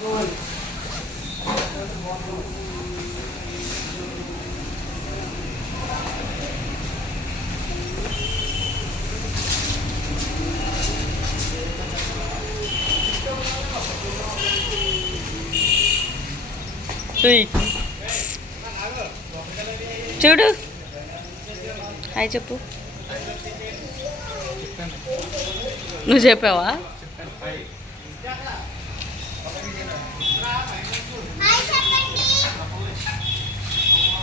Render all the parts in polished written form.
చూడు హాయ్ చెప్పు. నువ్వు చెప్పావా?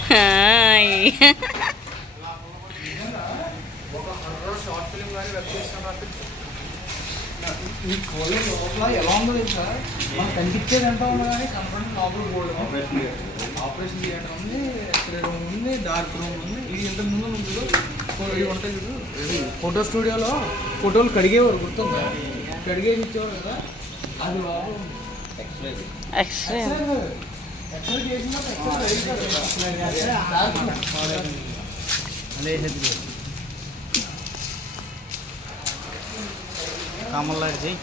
హాయ్. ఈ కోళ్ళు లోపల ఎలా ఉందో తెలుసా? మనం కనిపించేది ఎంత ఉందో కానీ కనపడి లోపల బోర్డు ఆపరేషన్ థియేటర్ ఉంది, ఎక్స్రే రూమ్ ఉంది, డార్క్ రూమ్ ఉంది. ఇది ఇంతకు ముందు ఉంది ఇవి ఉంటాయి చూడు. ఫోటో స్టూడియోలో ఫోటోలు కడిగేవారు గుర్తుందా? కడిగేసి ఇచ్చేవారు కదా, అది లోపల ఎక్స్రే ఎక్స్రే ఎక్స్రే చేసినప్పుడు కామల్లాడి చెయ్యి.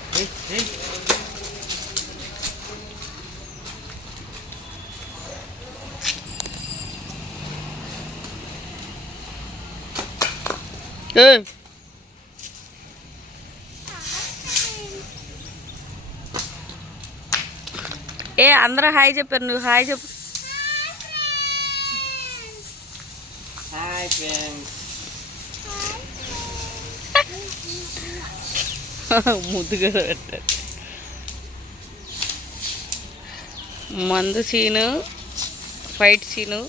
ఏ అందరూ హాయ్ చెప్పారు, నువ్వు హాయ్ చెప్పు. Hi friends. ముద్దుగా పెట్టారు. మందు సీను, ఫైట్ సీను.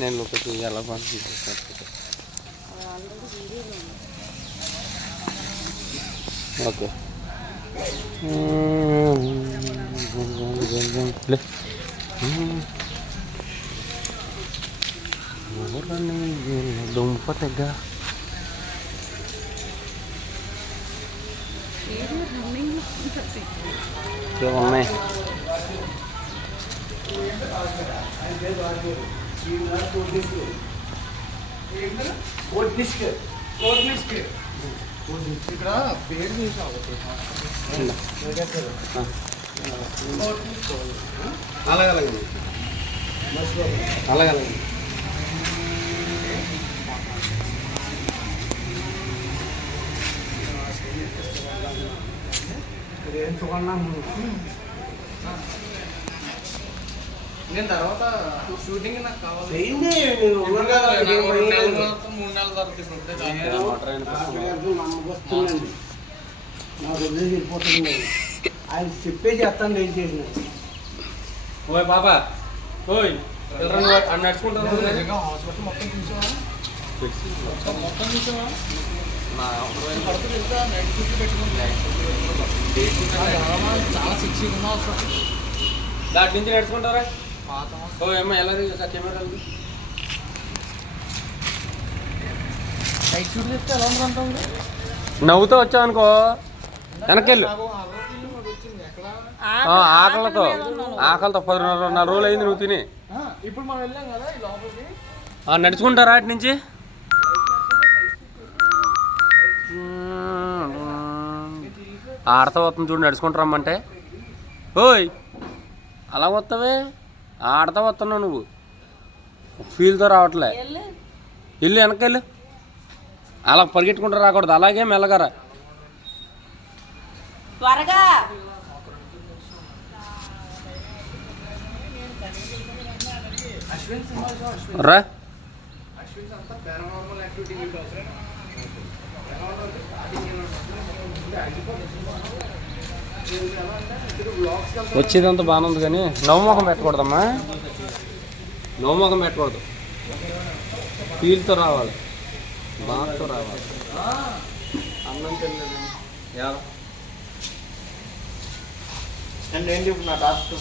నేను ఒకటి ఎలా పంపిస్తాను. ఓకే దుంప తెగ ఉన్నాయి. ఇక్కడ పేరు చూసావు అలాగే నేను తర్వాత షూటింగ్ నాకు కావాలి. 3 నెలల తర్వాత ఆయన చెప్పే చేస్తాను నేను చేసిన. ఓయ్ బాబా, ఓయ్ నడుచుకుంటాను. హాస్పిటల్ మొత్తం చూసావా? మొత్తం చూసావా? చాలా సిక్సీగా ఉన్న హాస్పిటల్. దాటి నుంచి నడుచుకుంటారా? ఓ అమ్మ ఎలా కెమెరా నైట్ షూట్ చేస్తే ఎలా ఉందంటావు? నవ్వుతూ వచ్చావు అనుకో, వెనకెళ్ళు. ఆకలితో 10 రోజులు అయింది నువ్వు తిని. ఇప్పుడు మనం వెళ్ళాం కదా ఈ లోపలికి. నడుచుకుంటారా అటు నుంచి? ఆడతా వస్తుంది చూడు, నడుచుకుంటూ రమ్మంటే. ఓయ్ అలా వస్తావే, ఆడతా వస్తున్నావు నువ్వు, ఫీల్తో రావట్లే. ఇల్లు వెనకెళ్ళు, అలా పరిగెట్టుకుంటూ రాకూడదు, అలాగే మెల్లగారా. త్వరగా రా. వచ్చేదంతా బాగానే ఉంది కానీ నవ్వుముఖం పెట్టకూడదమ్మా, నవ్వుముఖం పెట్టకూడదు, ఫీల్తో రావాలి, బాగా రావాలి. అన్నం తినలేదు అండ్ ఏంటి ఇప్పుడు నా టాస్క్?